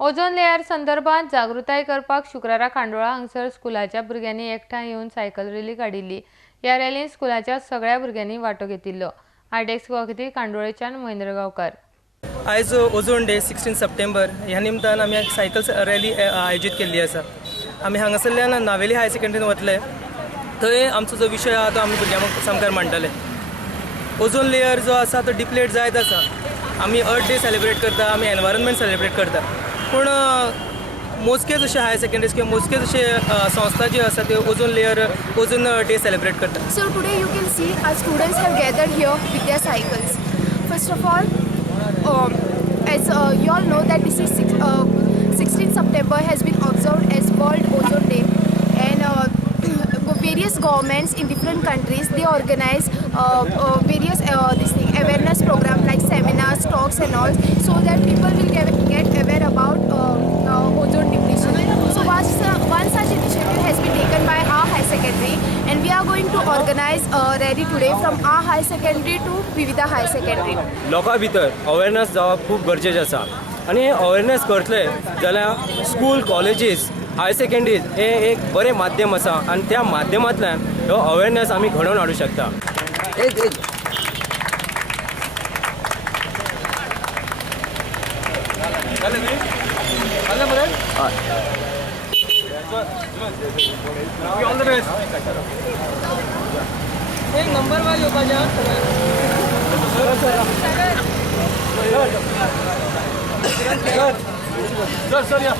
Ozone layer संदर्भात जागृताय करपाक शुक्रारा खांडोळा हांगसर स्कुलाच्या भुरग्यांनी एकठांय येवन सायकल रॅली काडिल्ली। ह्या रॅलीन स्कुलाच्या सगळ्या भुरग्यांनी वांटो घेतिल्लो। आरडेक्स वखदी कांडोळेच्यान महेंद्र गांवकार। आज ओझोन डे 16 सप्टेंबर ह्या निमतान आमी सायकल रॅली आयोजीत केल्ली आसा। आमी हांगासरल्यान नावेली हायर सेकंडरीन वतले, थंय आमचो जो विशय आसा तो आमी भुरग्यांक सामकार मांडटले। ओझोन लेयर जो आसा तो डिप्लेट जायत आसा। आमी अर्थ डे सेलिब्रेट करता, आमी एनवायरनमेंट सेलिब्रेट करता, पूण मोजकेच अशे हायर सेकंडरीज किंवा मोजकेच अशे संस्था जी आसा त्यो ozone layer ozone day celebrate करता। So today you can see our students have gathered here with their cycles. First of all, as you all know that this is 16 September has been observed as World Ozone Day, and various governments in different countries, they organize various awareness program like seminars, talks and all, so that people will get aware about ozone depletion. So one such initiative has been taken by our high secondary, and we are going to organize a rally today from our high secondary to Vivida high secondary. लोकां भितर awareness जावप खूब गरजेचें आसा, आनी हे awareness करतले जाल्यार स्कूल, कॉलेजीस, हायर सेकंडरीज हे एक बरें माध्यम आसा, आनी त्या माध्यमांतल्यान हो अवेरनेस आमी घडोवन हाडूंक शकता। एक नंबर वर येवपाचें सर या